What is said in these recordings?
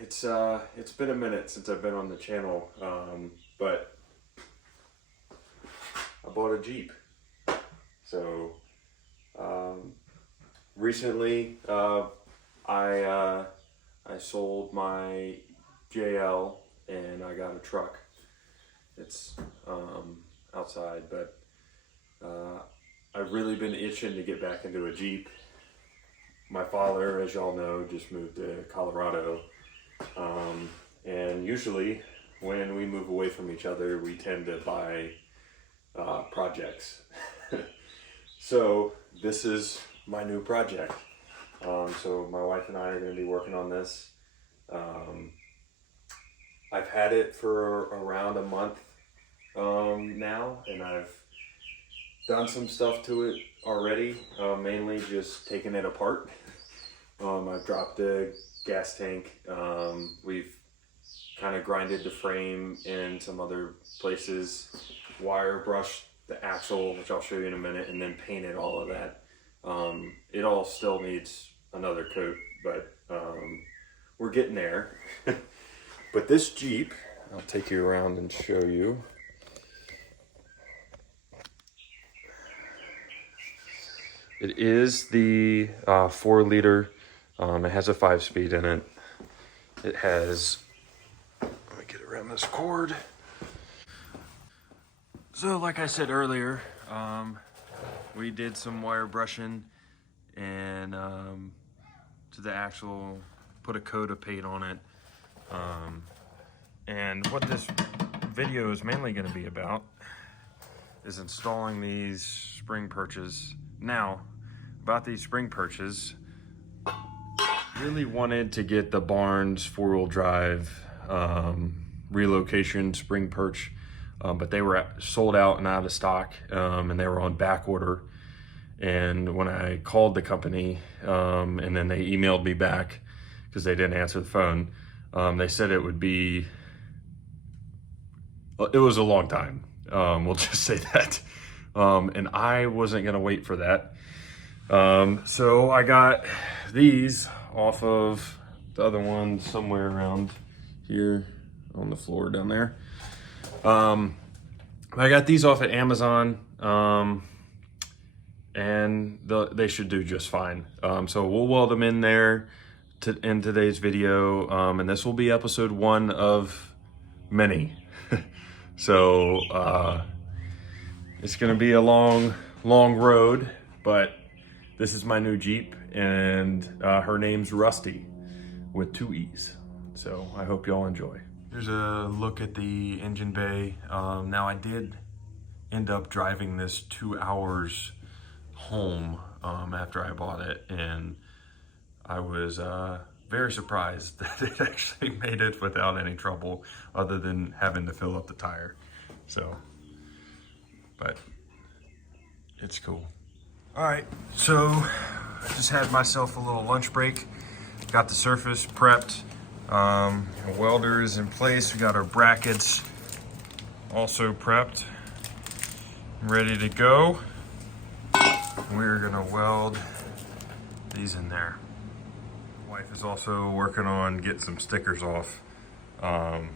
it's been a minute since I've been on the channel, but I bought a Jeep. So recently I sold my JL and I got a truck. It's outside, but I've really been itching to get back into a Jeep. My father, as y'all know, just moved to Colorado, and usually when we move away from each other, we tend to buy projects. So this is my new project. So my wife and I are going to be working on this. I've had it for around a month now, and I've done some stuff to it already, mainly just taking it apart. I've dropped the gas tank. We've kind of grinded the frame in some other places, wire brushed the axle, which I'll show you in a minute, and then painted all of that. It all still needs another coat, but we're getting there. But this Jeep, I'll take you around and show you. It is the 4-liter. It has a 5-speed in it. It has, let me get around this cord. So like I said earlier, we did some wire brushing and to the axle, put a coat of paint on it. And what this video is mainly going to be about is installing these spring perches. Now, about these spring perches, really wanted to get the Barnes 4-wheel drive relocation spring perch, but they were sold out and out of stock, and they were on back order. And when I called the company, and then they emailed me back because they didn't answer the phone, they said it would be, it was a long time. We'll just say that. And I wasn't gonna wait for that. So I got these off of the other one somewhere around here on the floor down there. I got these off at Amazon, and they should do just fine. So we'll weld them in there in today's video, and this will be episode 1 of many. So it's gonna be a long road, but this is my new Jeep, and her name's Rusty with 2 E's. So I hope y'all enjoy. Here's a look at the engine bay. Now I did end up driving this 2 hours home after I bought it, and I was very surprised that it actually made it without any trouble other than having to fill up the tire. So, but it's cool. All right, so I just had myself a little lunch break. Got the surface prepped. Welder is in place. We got our brackets also prepped, ready to go. We're gonna weld these in there. Wife is also working on getting some stickers off the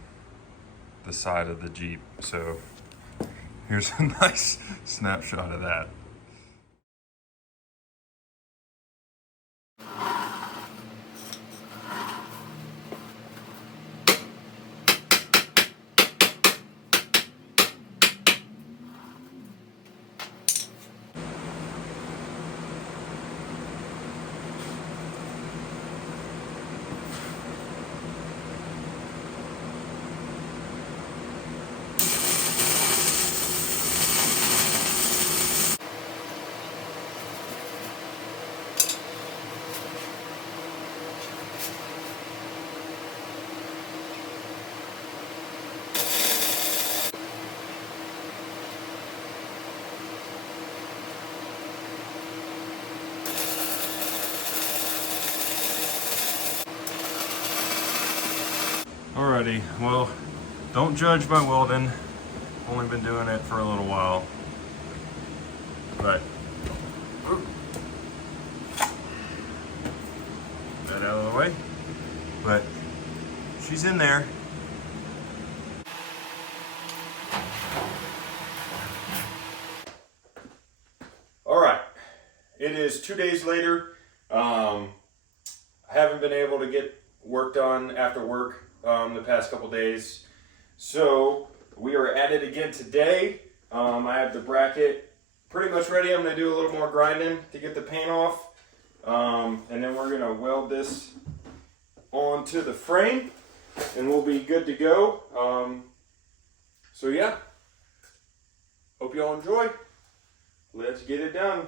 side of the Jeep. So here's a nice snapshot of that. Alrighty, well, don't judge by welding. Only been doing it for a little while. But that out of the way. But She's in there. All right, it is 2 days later. I haven't been able to get work done after work the past couple days. So we are at it again today. I have the bracket pretty much ready. I'm gonna do a little more grinding to get the paint off. And then we're gonna weld this onto the frame and we'll be good to go. So yeah, hope y'all enjoy. Let's get it done.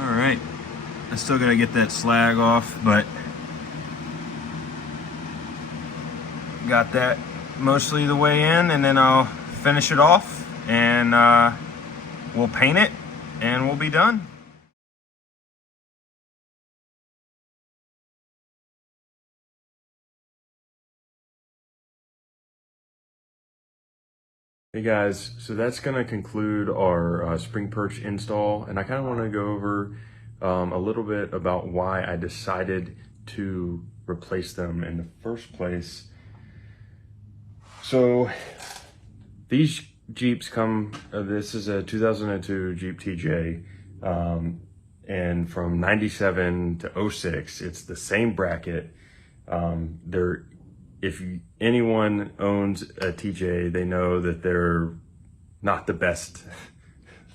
All right, I still gotta get that slag off, but got that mostly the way in, and then I'll finish it off and we'll paint it and we'll be done. Hey guys, so that's gonna conclude our spring perch install, and I kind of want to go over a little bit about why I decided to replace them in the first place. So these Jeeps come, this is a 2002 Jeep TJ, and from 97 to 06, it's the same bracket. If anyone owns a TJ, they know that they're not the best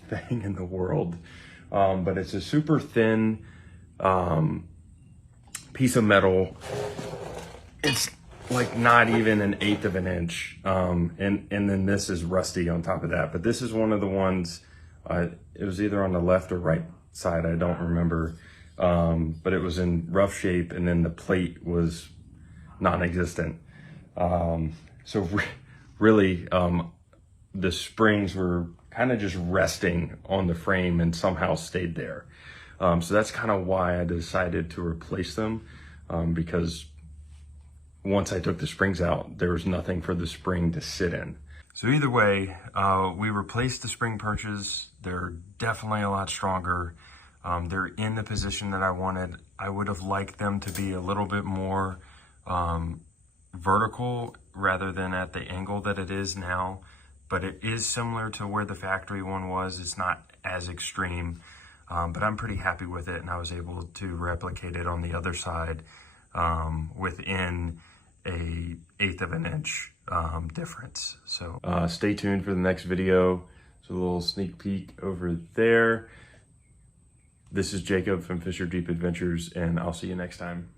thing in the world. But it's a super thin piece of metal. It's like not even 1/8 of an inch. And then this is rusty on top of that. But this is one of the ones, it was either on the left or right side, I don't remember. But it was in rough shape, and then the plate was non-existent. Really, the springs were kind of just resting on the frame and somehow stayed there. So that's kind of why I decided to replace them, because once I took the springs out, there was nothing for the spring to sit in. So either way, we replaced the spring perches. They're definitely a lot stronger. They're in the position that I wanted. I would have liked them to be a little bit more vertical rather than at the angle that it is now, but it is similar to where the factory one was. It's not as extreme, but I'm pretty happy with it, and I was able to replicate it on the other side within a 1/8 of an inch difference. So stay tuned for the next video. So a little sneak peek over there. This is Jacob from Fisher Deep Adventures, and I'll see you next time.